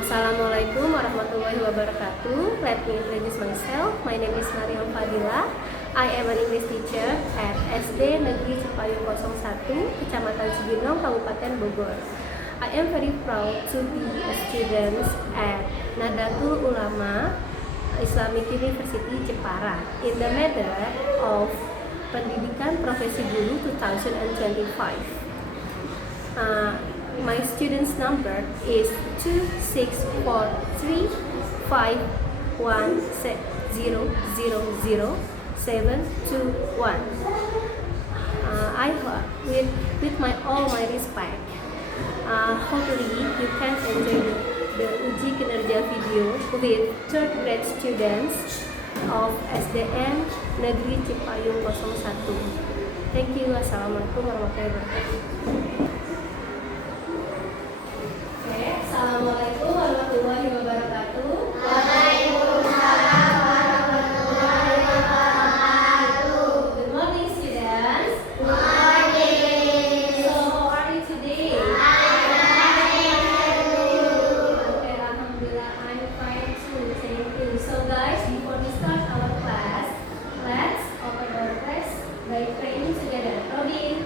Assalamualaikum warahmatullahi wabarakatuh. Let me introduce myself. My name is Mariam Fadila. I am an English teacher at SD Negeri Cipayung 01, Kecamatan Cibinong, Kabupaten Bogor. I am very proud to be a student at Nahdlatul Ulama Islamic University Jepara in the matter of Pendidikan Profesi Guru 2025. My student's number is 26431000721. I hope with all my respect, hopefully you can enjoy the uji kinerja video with third grade students of SDN Negeri Cipayung 01. Thank you. Assalamualaikum warahmatullahi wabarakatuh. Assalamualaikum warahmatullahi wabarakatuh. Waalaikumsalam warahmatullahi wabarakatuh. Good morning, students. Good morning. So, how are you today? I'm fine. Okay, alhamdulillah, I'm fine too. Thank you. So, guys, before we start our class, let's open our class by praying together. Robin.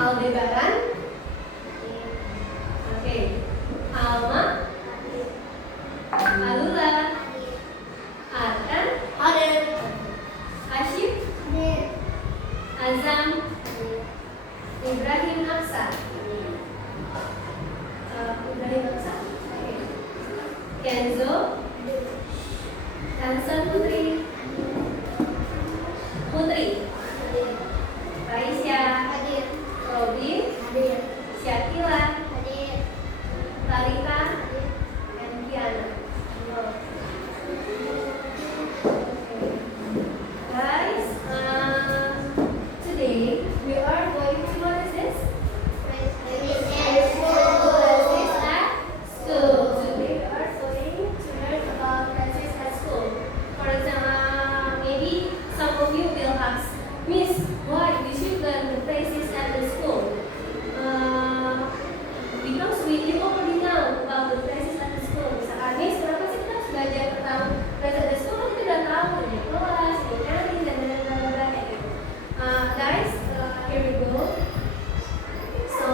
Aldebaran. Oke. Alma, Alula, Arkan, Ashif, Azam, Ibrahim Aksa, Kenzo, Hansan Putri, Raisya, Robin, Syakila, Tarika, and Kiana. Guys, today we are going to, what is this? Practice at school. Today we are going to learn about practice at school. For example, maybe some of you will ask, Miss, why we should learn the practice at the school? Because we already know about the practice at the school. Misalkan, Miss, kenapa sih kita harus belajar tentang practice at the school? Kita udah tahu di kelas, di kantin, dan lain-lain gitu. Guys, here we go. So,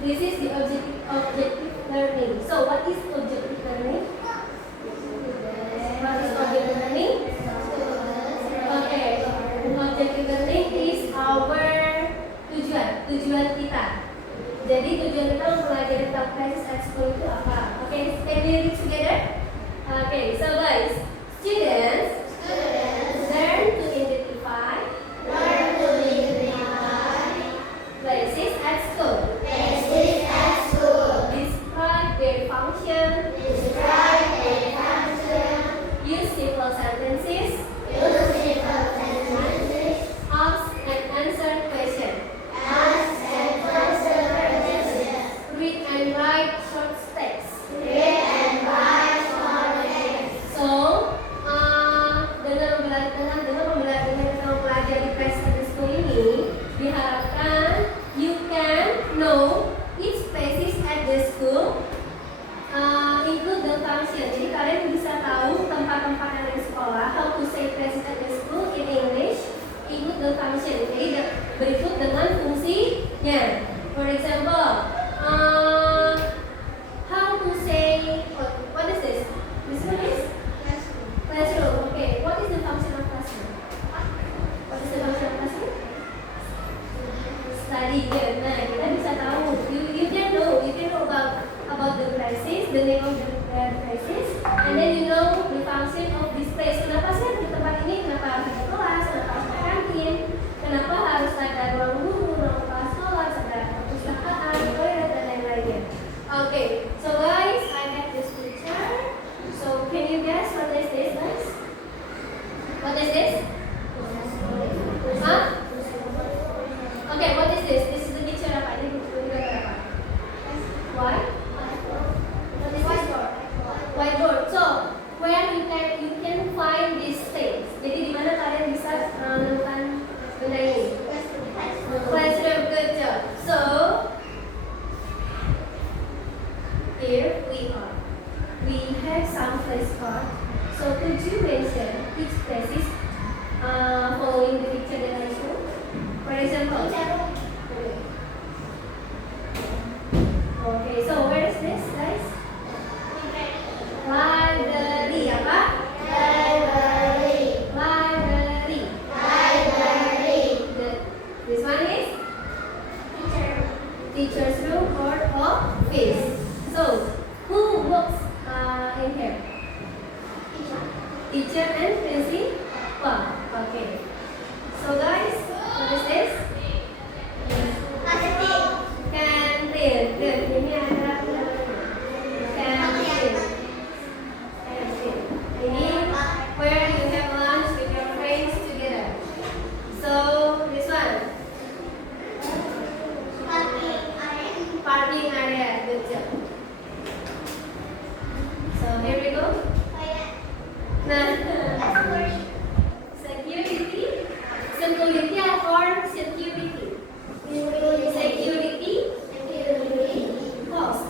this is the objective learning. So, what is objective learning? What is objective learning? Okay, objective learning is our tujuan kita. Jadi tujuan kita mempelajari tentang practice at school itu apa? Okay, can we read together? Okay, so guys, students learn to identify places at school. Describe their function. Use simple sentences. Ask and answer questions. Read and write short text. So, dengan mempelajari practice at school ini, diharapkan you can know each places at the school, include the function. Jadi kalian bisa tahu tempat-tempat yang ada di sekolah, how to say places at the school in English, include the function. Jadi berikut dengan fungsinya. For example, how to say, what is this? This one is classroom. Okay, what is the function of classroom? What is the function of classroom? Study. Good. Nah, kita bisa tahu. You can know about the places, the name of the places, and then you know the function of this place. Kenapa sih di tempat ini? Kenapa harus ada kelas? Kenapa harus ada kantin? Kenapa harus ada ruang guru, ruang kelas sekolah, ada perpustakaan, toilet, dan lain-lainnya. Okay, so guys, I have this picture. So can you guess what is this, guys? What is this? Huh? Okay, what is this? This is the picture apa? Ini gambar apa? What? What is this? Whiteboard. So where you can find these things. Jadi di mana kalian bisa menemukan benda ini? Classroom. Good job. So here we are. We have some flashcards. So could you mention each places following the picture that I showed? For example, okay, so where is this, guys? Library, apa? Library. This one is teacher's room or office. So, who works in here? Teacher and principal. Okay. So guys, what is this? Canteen. Good. Ini adalah canteen. Ini where you have lunch with your friends together. So this one. Parking area. Good job. So here we go. Nah, security or security? Security. Post.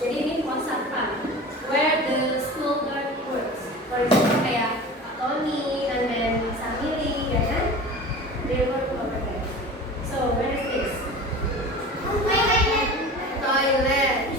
Jadi ini pos satpam. Where the school guard works. For example kayak Tony and then Samili, ya kan? They work over there. So where is this? Toilet.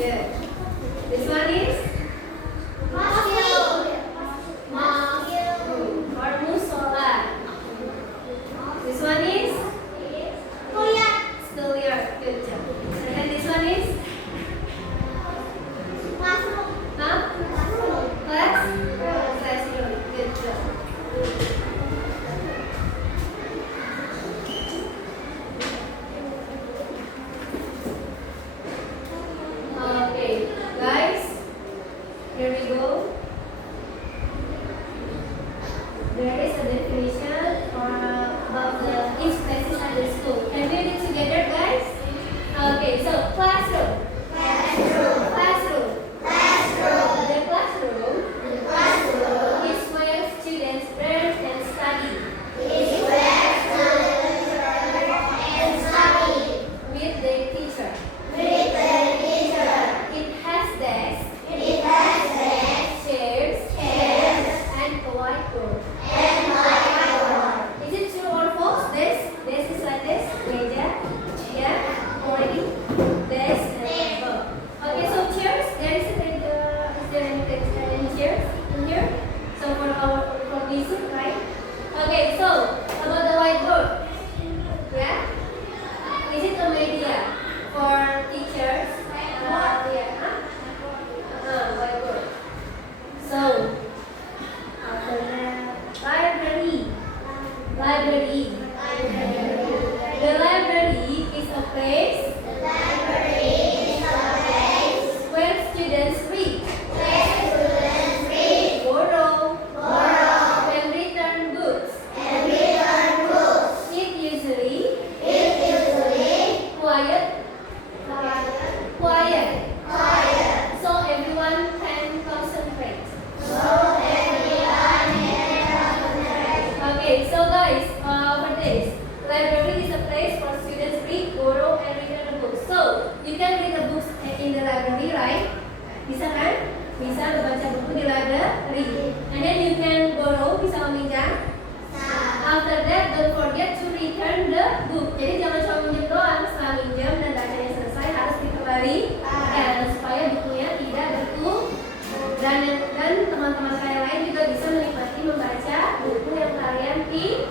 teachers. Whiteboard. So after that, library. The library is a place where students read, borrow, and return books. It usually quiet, so everyone can concentrate. Okay, so guys, for this, library is a place for students read, borrow, and return the books. So you can read the books in the library, right? Bisa kan? Bisa membaca buku di library. And then you can borrow, bisa meminjam. After that, don't forget to return the book. Jadi jangan cuma minjem doang, setelah minjem dan bacanya selesai harus dikembalikan supaya bukunya tidak beku. Dan teman-teman kalian lain juga bisa menikmati membaca buku yang kalian pilih,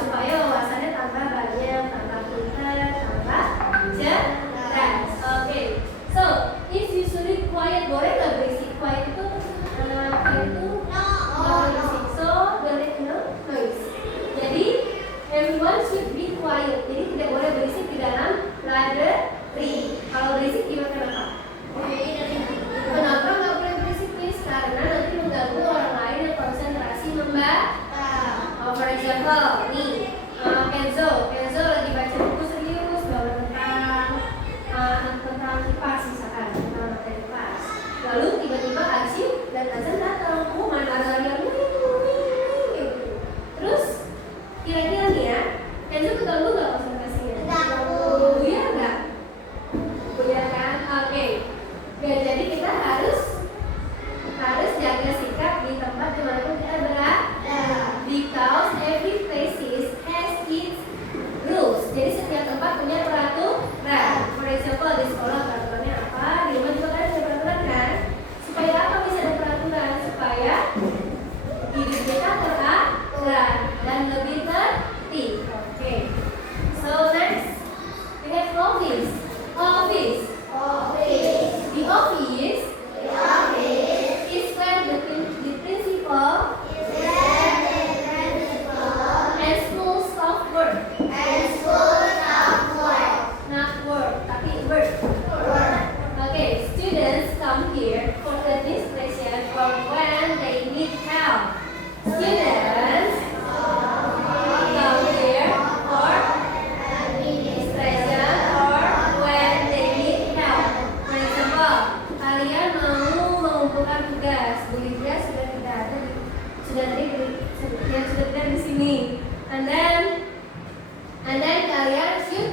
supaya wawasannya tambah banyak, tambah pintar, tambah cerdas. Okay, so it's usually quiet. Boleh nggak berisik? Quiet itu berisik. So there is no noise. Jadi everyone should be quiet. Jadi tidak boleh berisik di dalam library. Kalau berisik gimana? Kenapa nggak boleh berisik, Miss? Karena nanti mengganggu orang lain yang konsentrasi membaca. For example, nih Kenzo lagi baca buku serius tentang kipas misalkan, tentang materi kipas. Lalu tiba-tiba Asyik dan Azan datang, mana lari-larian gitu. Terus kira-kira nih ya, Kenzo keganggu nggak konsentrasinya? Buyar nggak? Buyar kan? Oke. Ya, jadi kita harus jaga sikap di tempat dimanapun kita berada, because every place has its rules. Jadi setiap tempat punya peraturan. For example, di sekolah peraturannya apa, di rumah juga kan ada peraturan kan? Supaya apa bisa ada peraturan? Supaya hidup kita teraturan dan lebih tertib. Oke. So next we have office. The office is where the principal and school staff work. Not work, tapi work. Okay, students come here for administration or when they need help. Students come here for administration or when they need help. For example, kalian mau mengumpulkan tugas, Bu Lydia sudah tidak ada sudah tidak di sini. And then kalian should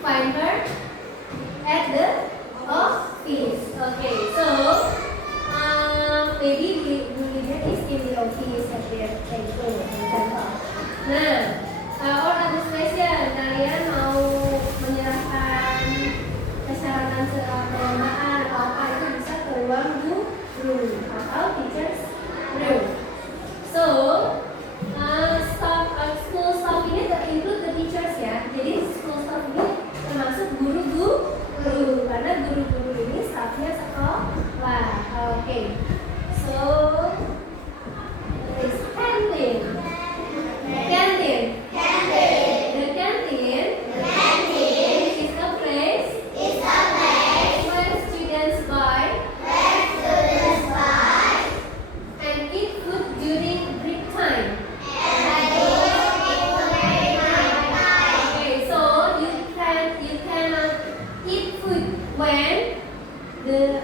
find her at the office. Okay, so maybe Bu Lydia is in the office at their for example. Nah, or administration, kalian mau menyerahkan persyaratan perlombaan atau apa itu bisa ke ruang guru atau teachers room. So school staff ini include the teachers ya. Jadi school staff ini termasuk guru-guru karena guru-guru ini staffnya sekolah. Okay. So is canteen. The canteen is a place where students buy and eat food during break time. Okay, so you cannot eat food when the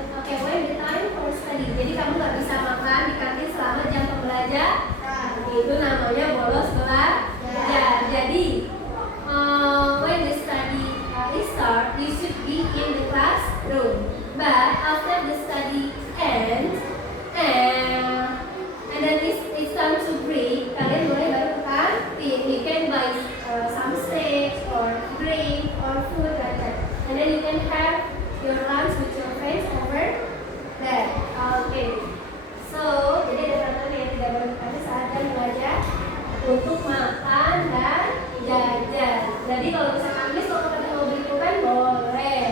time for study. Jadi kamu nggak bisa makan di kantin selama jam pembelajaran. Itu namanya bolos belajar. Jadi when the study is start, you should be in the classroom. But after the study ends and then it's time to break, kalian boleh baru ke kantin. You can buy some snacks or drink or food like that. And then you can have your lunch with your friends over there. Okay. So jadi ada peraturan yang tidak boleh dipakai saat jam belajar untuk makan dan jajan. Jadi kalau misalkan Miss mau beli pulpen boleh,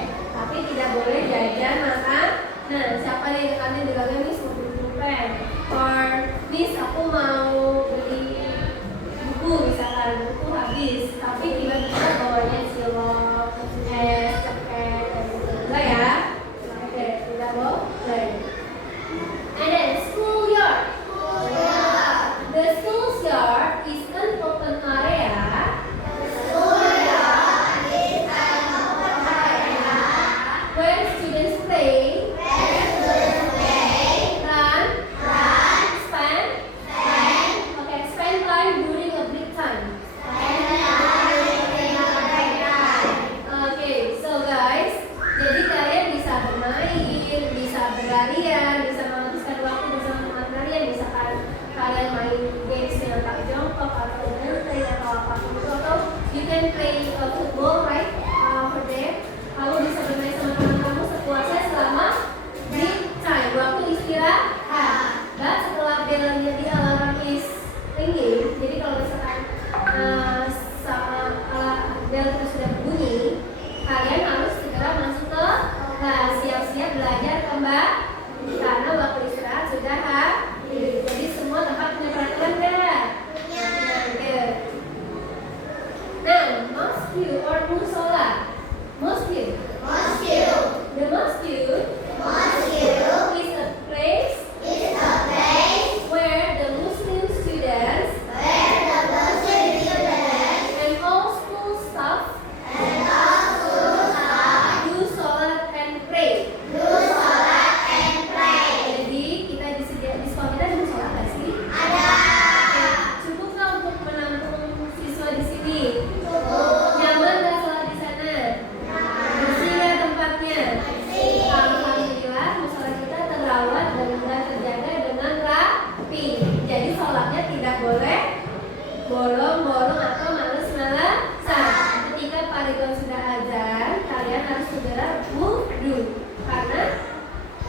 karena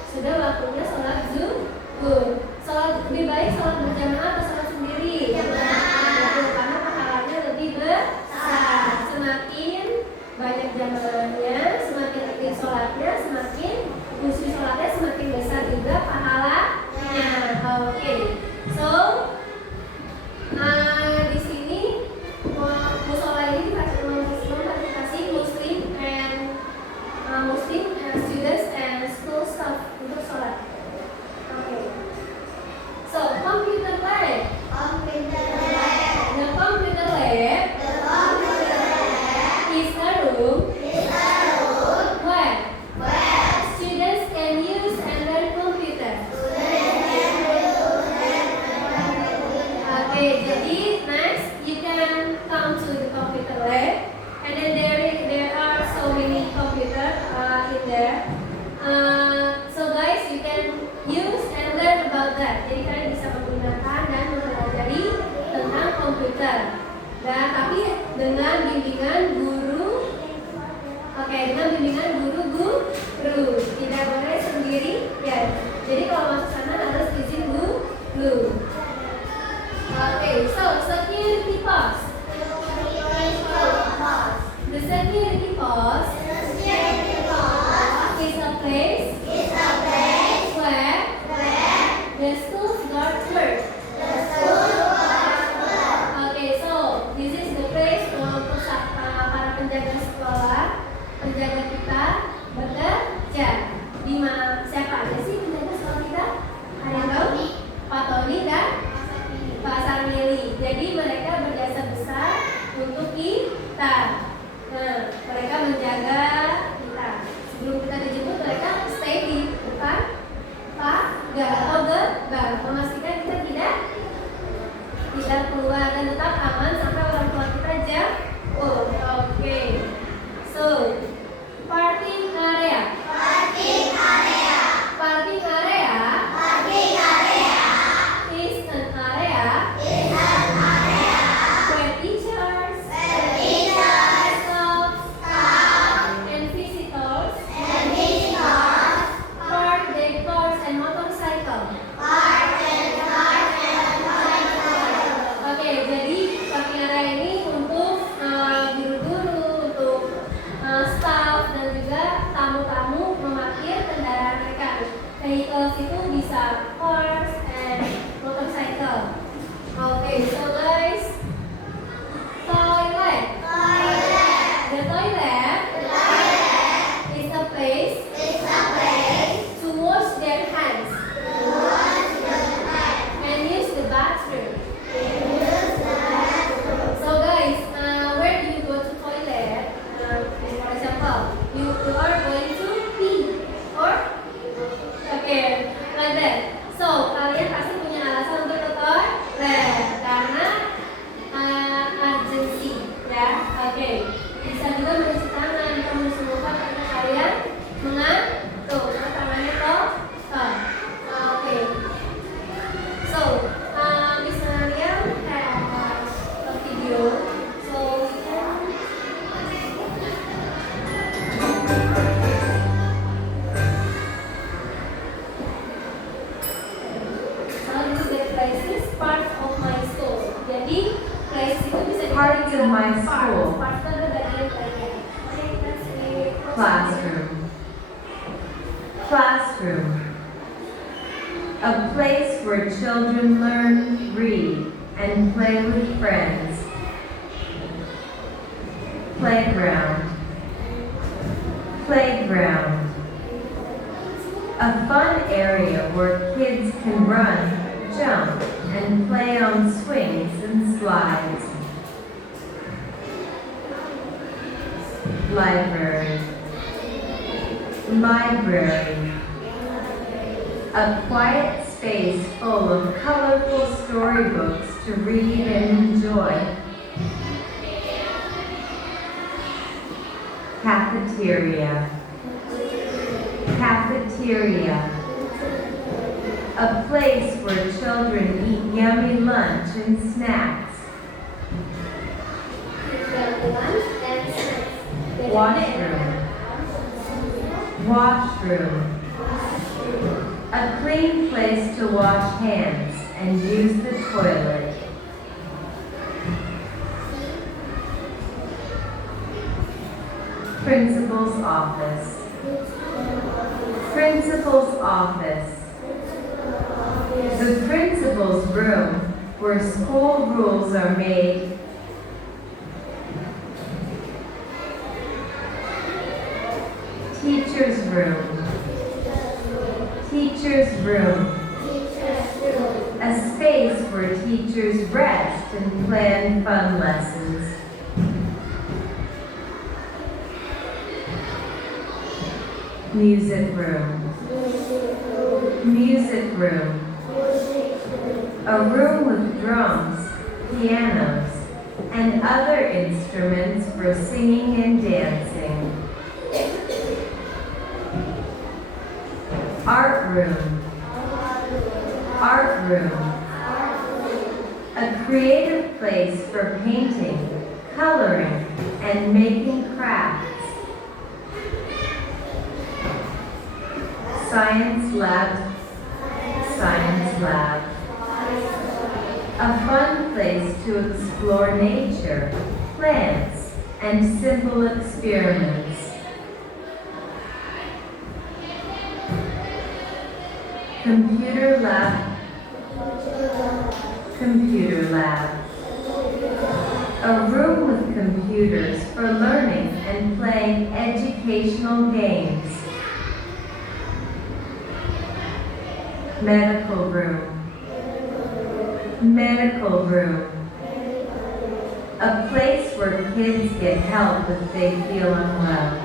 sudah waktunya sholat zuhur. Lebih baik sholat berjamaah atau sholat sendiri? Karena pahalanya lebih besar. Semakin banyak jamaahnya, semakin aktif sholatnya, semakin khusyuk sholatnya, semakin besar juga pahalanya. Oke. So di sini musola ini memfasilitasi Muslim students and school staff untuk sholat. Oke. So computer lab. The computer lab is a room where students can use and learn computer. Okay, jadi next you can come to the computer lab, and then there are so many computers in there. So guys, you can use and learn about that. Jadi kalian bisa menggunakan dan mempelajari tentang komputer. Dan tapi dengan bimbingan guru. Oke, dengan bimbingan guru. Tidak boleh sendiri ya. Jadi kalau masuk sana harus izin guru. Okay, so security post. The security post is a place where the school guard work. Okay, so this is the place untuk para penjaga sekolah, penjaga kita bekerja. Di mana siapa aja sih penjaga sekolah kita? Ada yang tahu? Pak Tony dan Pak Sarmili. Jadi mereka berjasa besar untuk kita. Nah, mereka menjaga kita. Sebelum kita dijemput, mereka stay di depan pagar atau gerbang, memastikan kita tidak keluar dan tetap aman sampai orang tua kita jauh. Oke. So, parking area. Parking area is an area where teachers, staff, and visitors park their cars and motorcycle. Oke, jadi parking area ini untuk guru-guru, untuk staff dan juga tamu-tamu memarkir kendaraan mereka. Vehicles itu bisa cars and motorcycle. Oke, so guys, toilet. The toilet is a place to wash their hands and use the bathroom. So guys, where do you go to toilet? For example, you are going to pee or like that. So kalian pasti punya alasan untuk ke toilet karena urgency, ya. Oke. Bisa juga mencuci tangan, mencuci muka karena kalian mengantuk. Karena tangannya kotor. Oke. So, Miss Mariam have a video. So we can. So this is the places part of my school. Jadi place itu bisa Parts of my school. Part itu ada bagian-bagian. Oke, kita sini. Classroom. A place where children learn, read, and play with friends. Playground. A fun area where kids can run, jump, and play on swings and slides. Library. A quiet space full of colorful storybooks to read and enjoy. Cafeteria. A place where children eat yummy lunch and snacks. Washroom. Washroom. A clean place to wash hands and use the toilet. Principal's office. Principal's office. The principal's room, where school rules are made. Teacher's room. Teacher's room. A space where teachers rest and plan fun lessons. Music room. Music room. A room with drums, pianos, and other instruments for singing and dancing. Art room. Art room. A creative place for painting, coloring, and making crafts. Science lab. Science lab. A fun place to explore nature, plants, and simple experiments. Computer lab. Computer lab. A room with computers for learning and playing educational games. Medical room. Medical room. A place where kids get help if they feel unwell.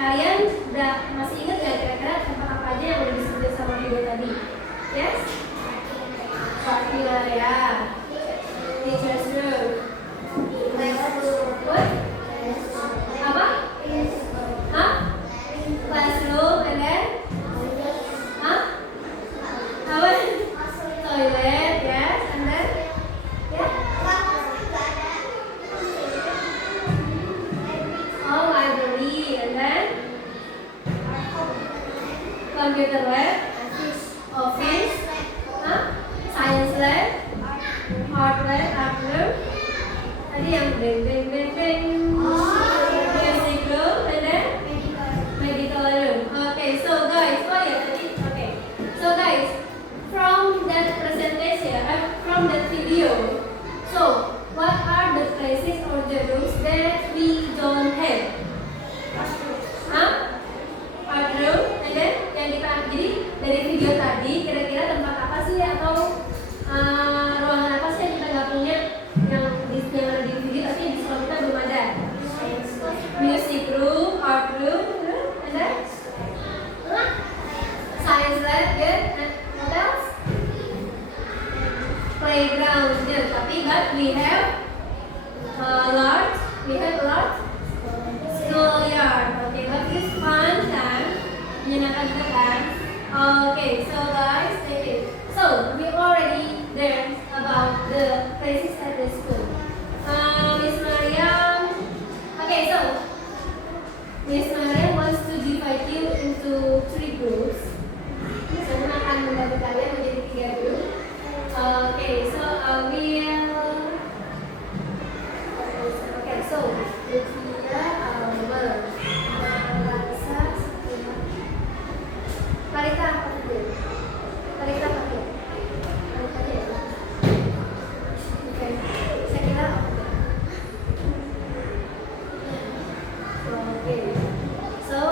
Kalian udah masih ingat nggak kira-kira tempat apa aja yang udah disebut sama video tadi? Yes? Parking area, teacher's room, what? Apa? Hah? Classroom, and then? Hah? Apa? Toilet, yes, and then? Yeah? Oh, library, and then? Computer lab, office, science lab, art room, tadi yang music room, and then medical room. Okay, so guys, okay, so guys, from that presentation, from that video, so what are the places or the rooms that we don't have? Art room, and then jadi dari video tadi kira-kira tempat apa sih atau ruangan apa sih yang kita nggak punya yang ada di video tapi di sekolah kita belum ada? Music room, art room, and then science lab, good. And what else? Playground, good. But we have large schoolyard. Okay, but this fun time. Menyenangkan kita kan? Okay, so guys, take it. So we already learned about the places at the school. Miss Mariam. Okay, so Miss Mariam wants to divide you into 3 groups. Saya akan membagi kalian menjadi 3 grup. Okay, so okay, so kita Tarika apa dulu? Tarika apa dulu? Tarika aja ya? Oke, saya kira apa dulu? Oke, so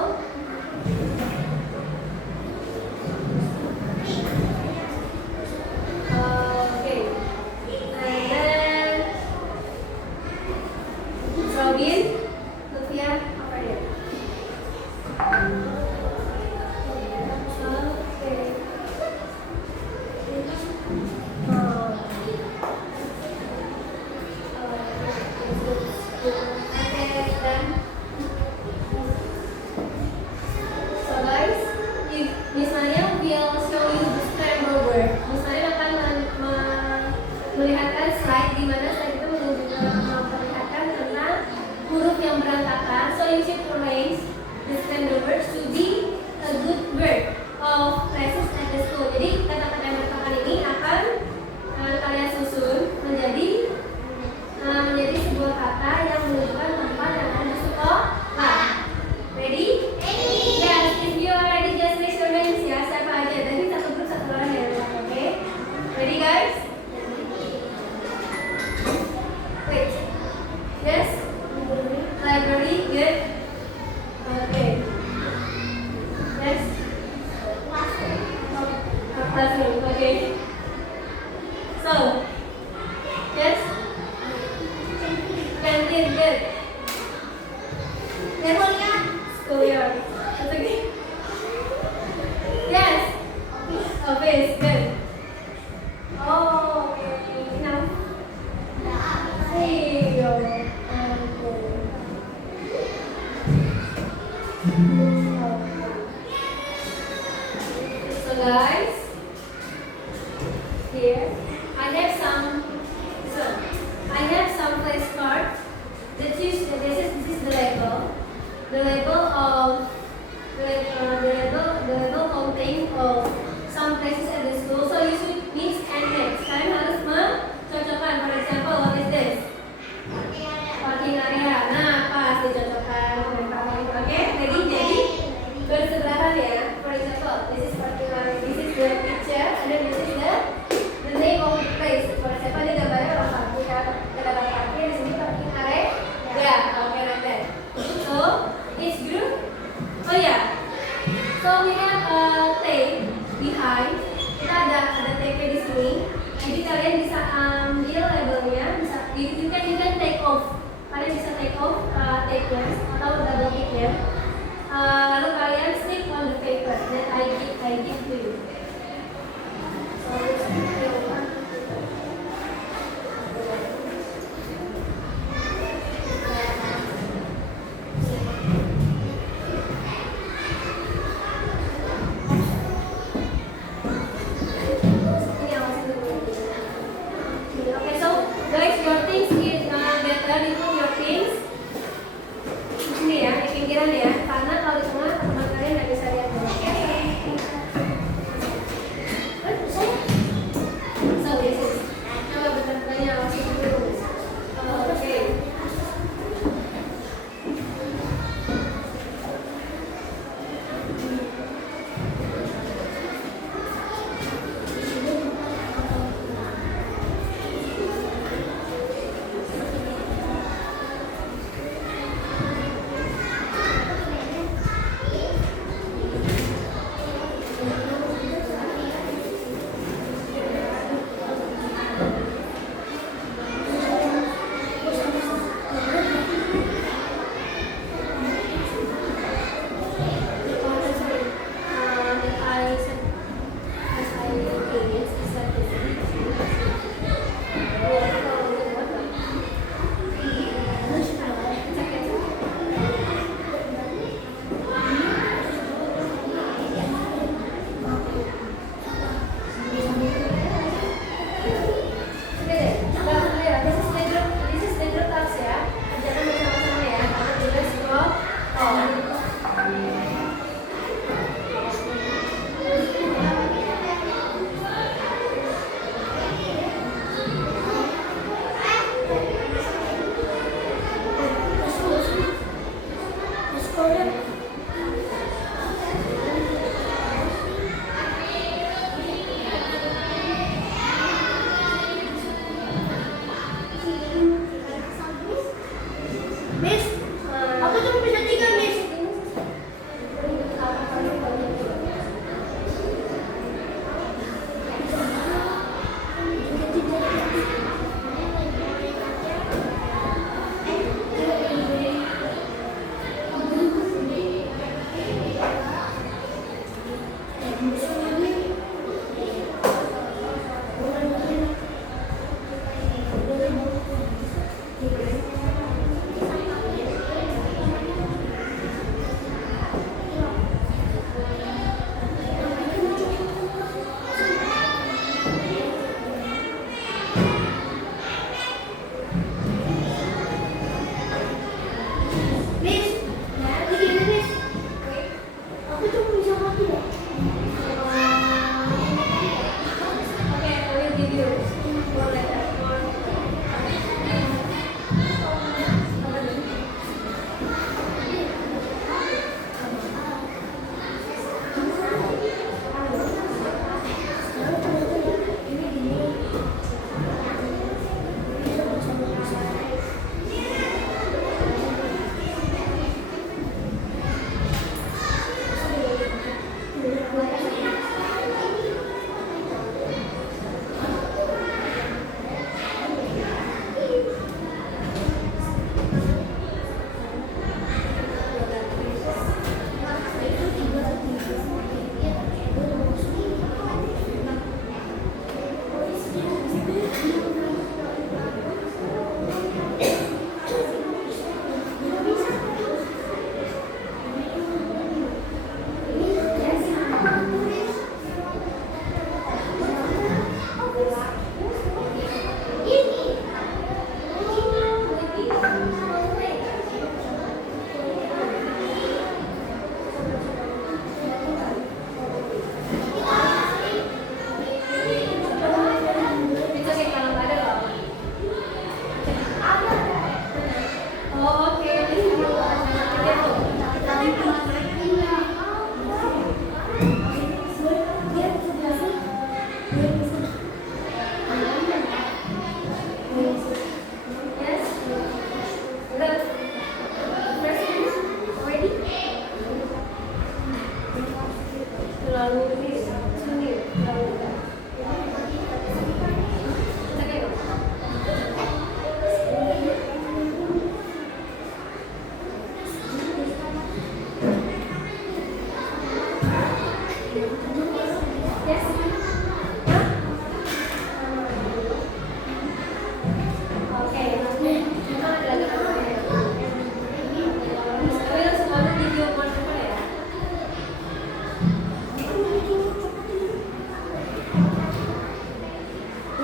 okay, slide di mana slide itu memperlihatkan tentang huruf yang berantakan. So you should arrange the standard words to be a good word of phrases at the school. Jadi kata-kata yang berantakan ini akan kalian susun menjadi sebuah kata yang menunjukkan tempat yang ada di sekolah. Ready? Yes, if you are ready, just raise your hands ya. Siapa aja? Tadi satu grup satu orang ya. Oke? Ready guys? Wait. Yes? Library, good. Okay. Yes? Classroom, okay. So, yes? Canteen, good. Schoolyard. That's okay. Yes. Office, good. Oh, okay. Now. Hey, so guys, here I have some flashcards. This is the label. The label contain of some places at the school. So you should mix and match. Kalian harus mencocokkan. For example, what is this? Parking area. Nah, pas dicocokkan. Oke, jadi bersebelahan ya. For example, this is parking area. This is the picture, and then this is the name of the place. For example, ini gambarnya orang parkir. Kita parkir di sini parking area. Ya, oke, like that. So each group. Oh yeah. So we have a tape behind. Kita ada tape di sini. Jadi kalian bisa ambil labelnya. You can take off. Kalian bisa take off tape-nya atau double tick-nya. Lalu kalian stick on the paper that I give to you.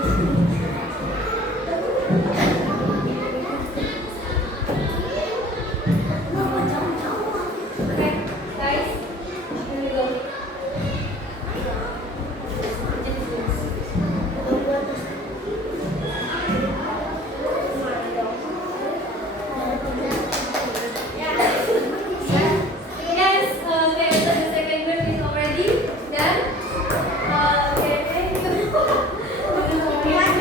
Okay, guys, here we go. Yes, okay, so the second group is already done. Okay.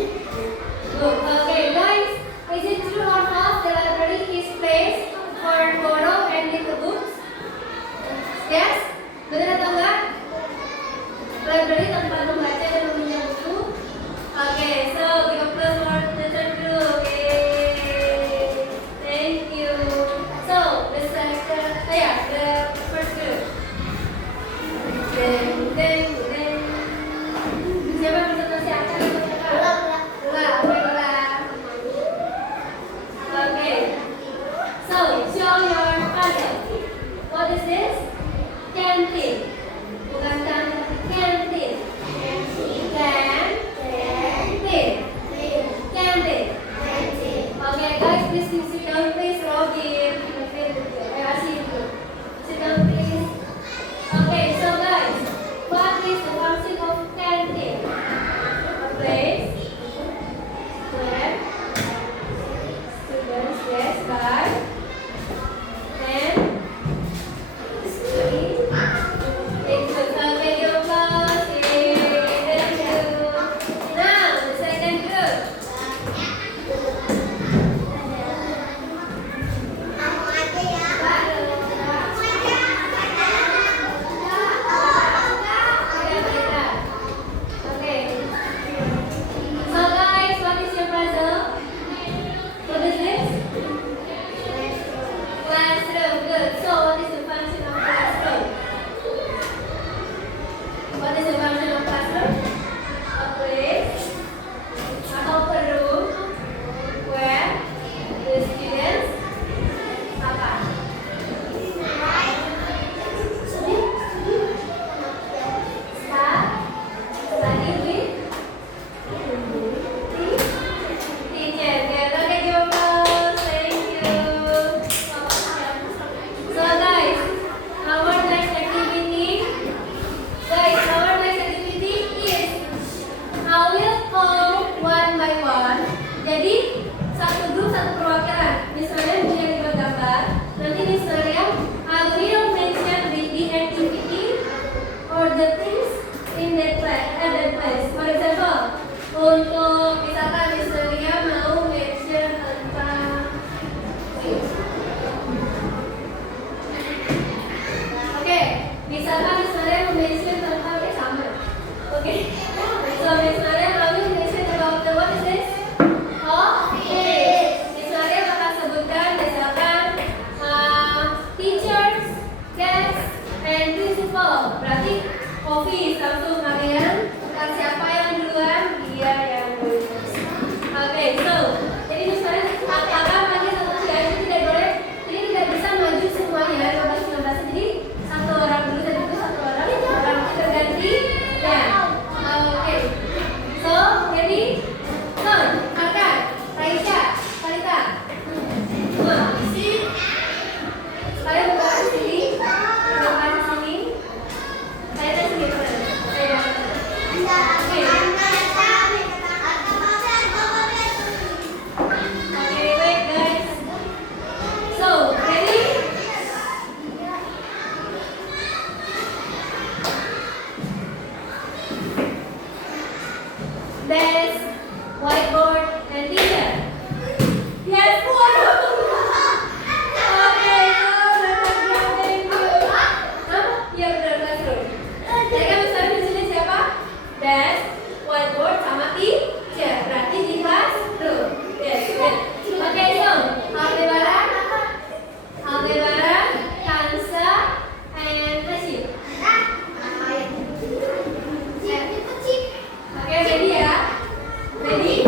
Good. Okay, guys, is it true or false the library is place for borrow and read the books? Yes? Benar atau enggak? Library tempat membaca dan meminjam buku. Okay, so give applause for the third group. Yay! Thank you. So the first group. Deng. Siapa yang presentasi akan? Okay. So show your puzzle. What is this? Canteen. Bukan canteen, canteen. Canteen. Okay, guys, please sit down, please. Robin, sit down, please. Okay, so guys, what is the function of canteen? A place where students, yes, buy and study. It's a video class. Thank you. Now, the second group. Okay. So guys, what is your puzzle? What is this? Classroom. Good. So what is the function of classroom? What is the function of classroom? A place atau a room where the students apa? Study with teacher. Good. Okay, give applause. Thank you. So guys, our next activity is I will call one by one. Jadi satu grup satu perwakilan. Misalnya punya 5 gambar. Nanti misalnya I will mention the activity or the things in that place. For example, untuk misalkan misalnya mau mention tentang Oke, misalnya mau mention tentang sama. Oke. So misalnya I will mention about the what is this? Office. Misalnya bakal sebutkan misalkan teachers, guests, and principal. Berarti office langsung kalian bukan siapa yang duluan, dia yang duluan. Oke, so jadi misalnya kakak panggil satu guys itu tidak boleh, ini tidak bisa maju semuanya 15-19. Jadi satu orang dulu dan itu satu orang terganti. Ya, oke. So ready? So kakak, Raisya, Kalita. Kalian buka di sini. Buka di sini. Saya di sini. Okay, wait guys. So, ready? Desk, whiteboard, and teacher. Yes, okay, thank you. Iya benar classroom. Jadi kan misalnya di sini siapa? Desk, whiteboard, sama teacher. Berarti di classroom. Yes, good. Okay, so Aldebaran, Kansa, and Rashid. Okay, ready ya? Ready?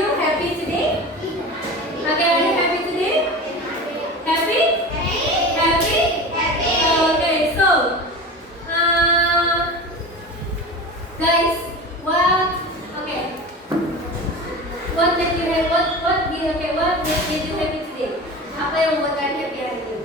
you happy today? Okay, are you happy today? Happy? Happy? Okay, so guys, okay, what made you happy? What made you happy today? Apa yang membuat kalian happy hari ini?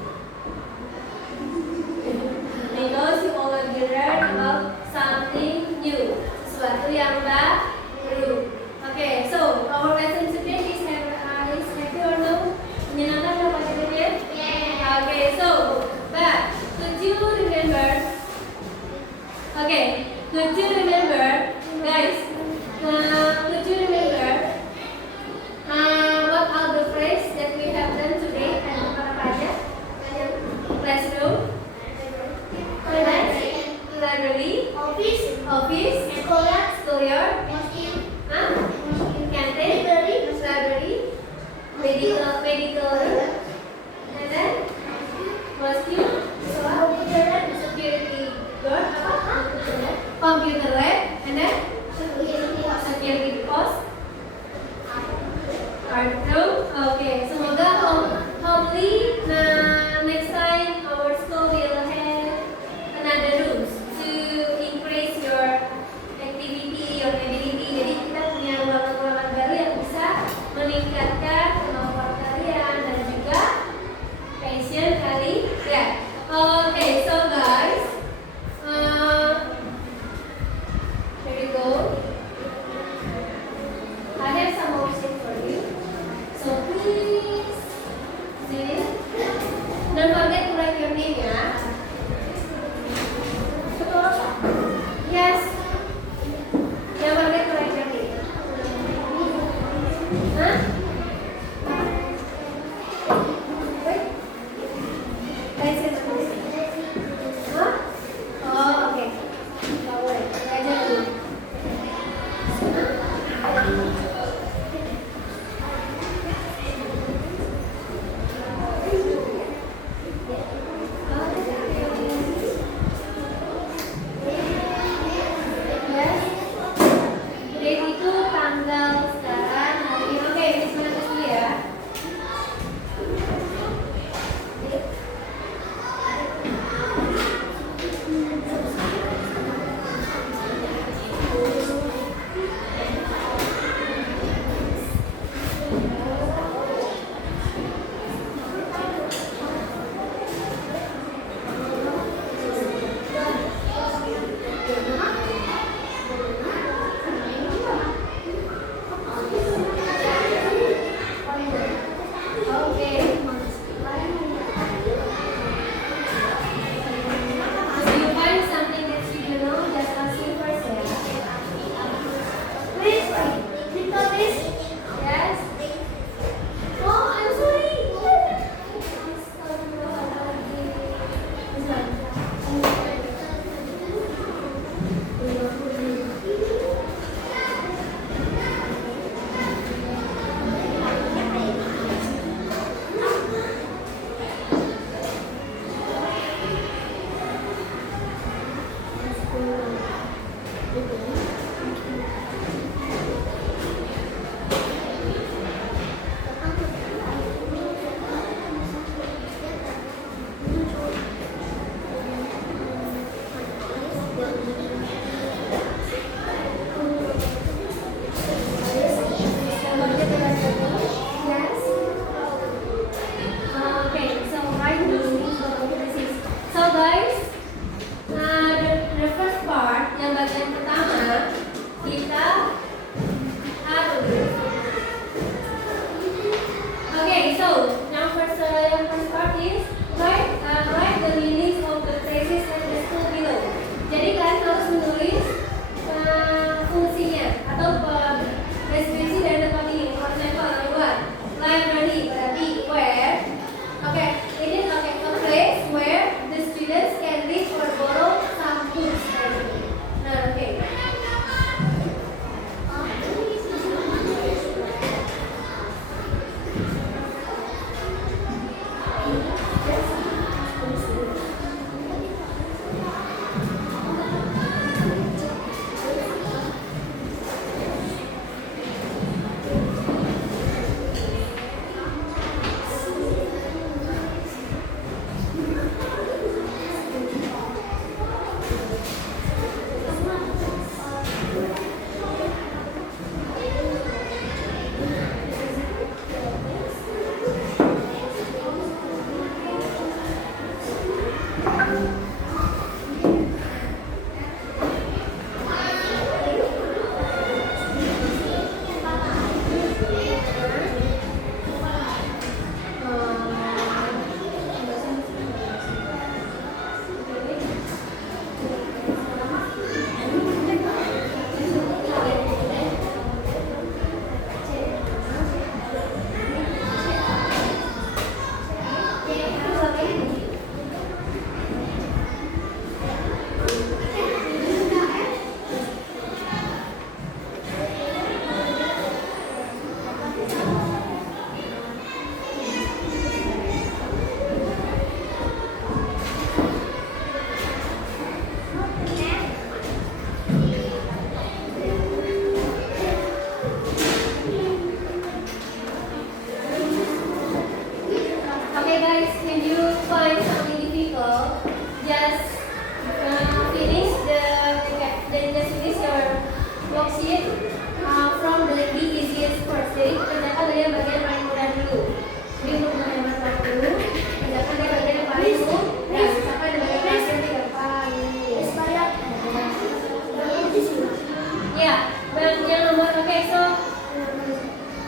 Because you already learn about something new, sesuatu yang baru. Okay, so our lesson today is happy or no? Menyenangkan atau tidak ya? Okay, so but could you remember? Okay, could you remember, guys? Could you remember what are the phrases that we have done today? Apa aja? Classroom, library, office, schoolyard, canteen, library, medical, and then rescue, security guard, computer lab, and then security post, art room. Okay, semoga hopefully next time our school will have another rooms to increase your activity, your ability. Jadi kita punya ruangan-ruangan baru yang bisa meningkatkan kemampuan kalian dan juga passion kalian. Okay, so guys, here we go. I have some more questions for you. So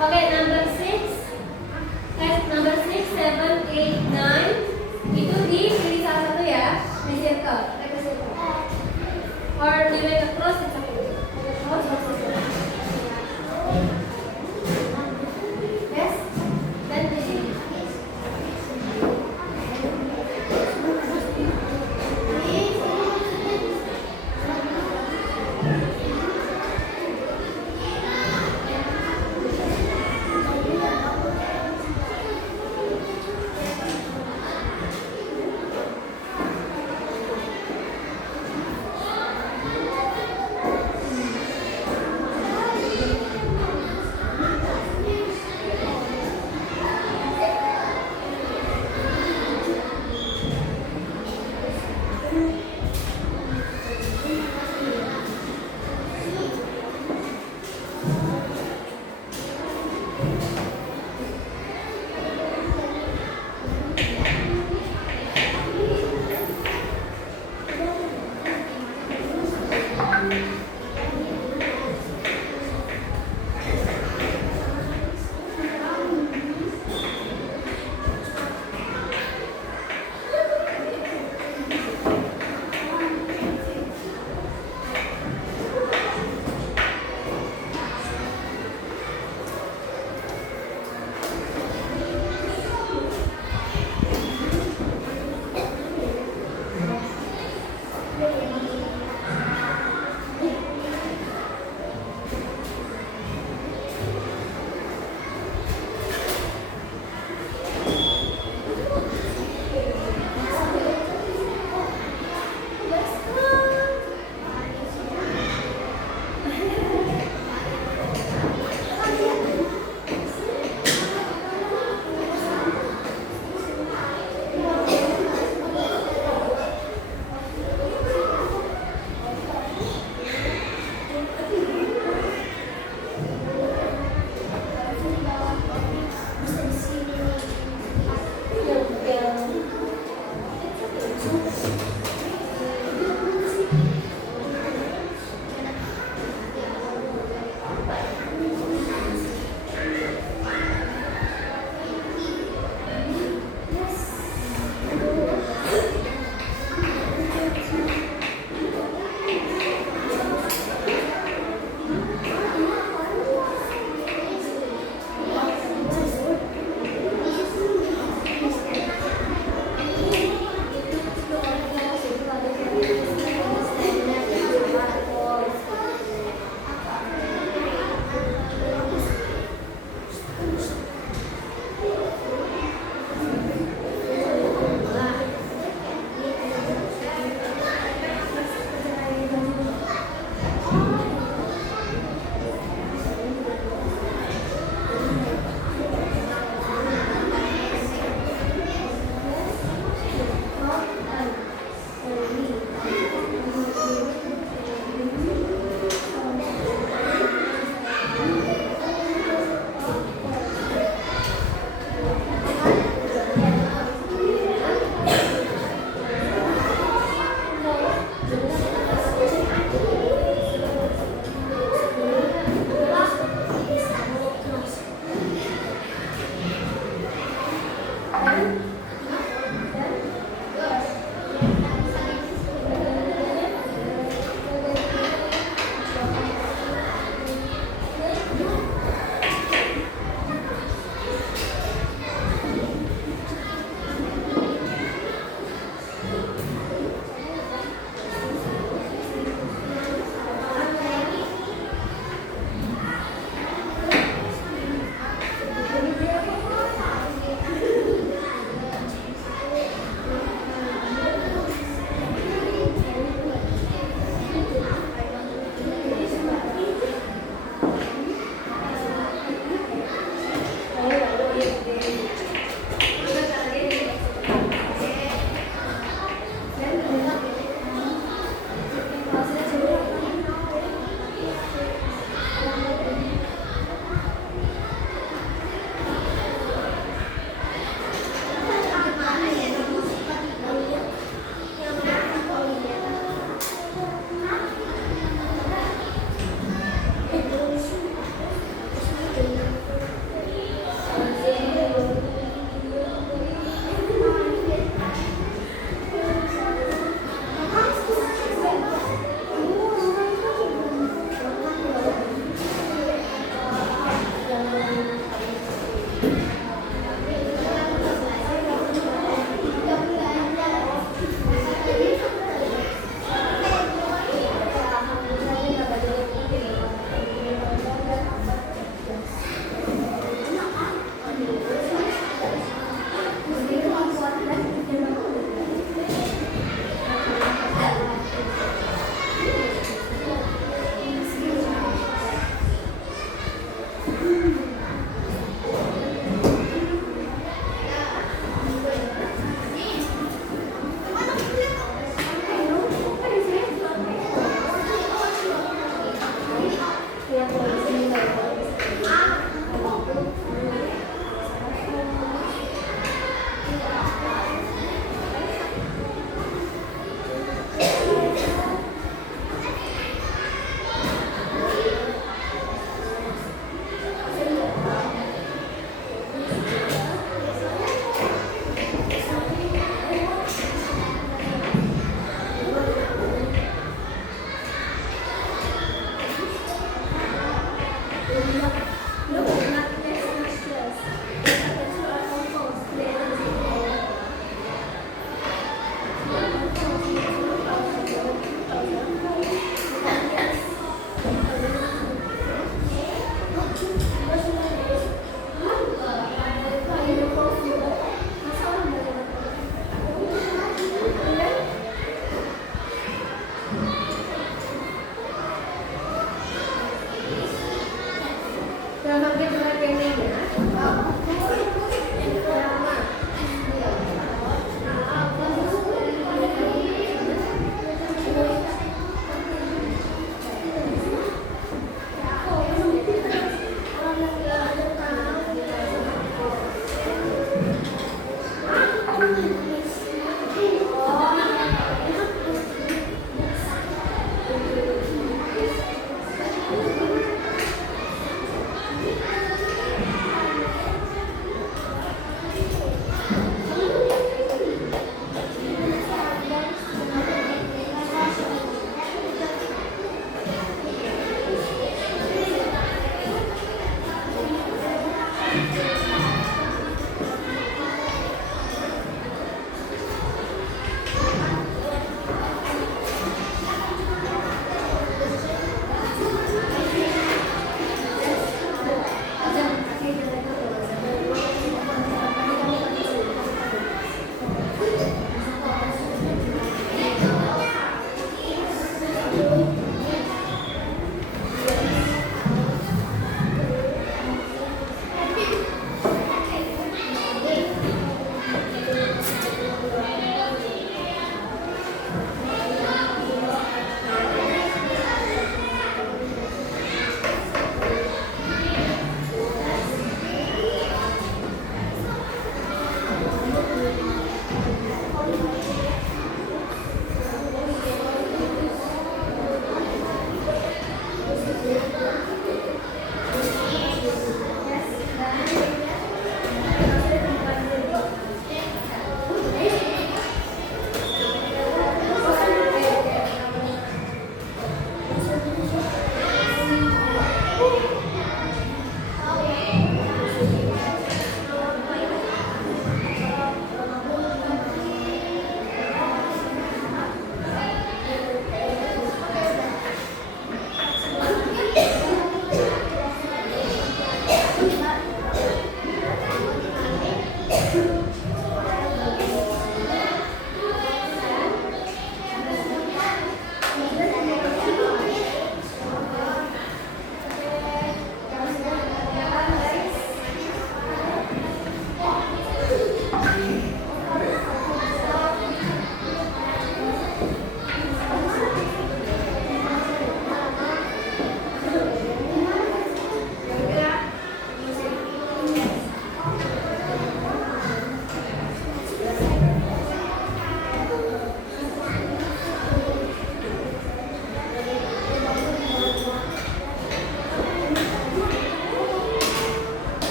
Okay, number 6. Number 6, 7, 8, 9. Itu dipilih salah satu ya. Di circle. Make a circle. Or di make a cross, it's okay. Cross or circle. Yes? Dan di sini.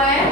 Where?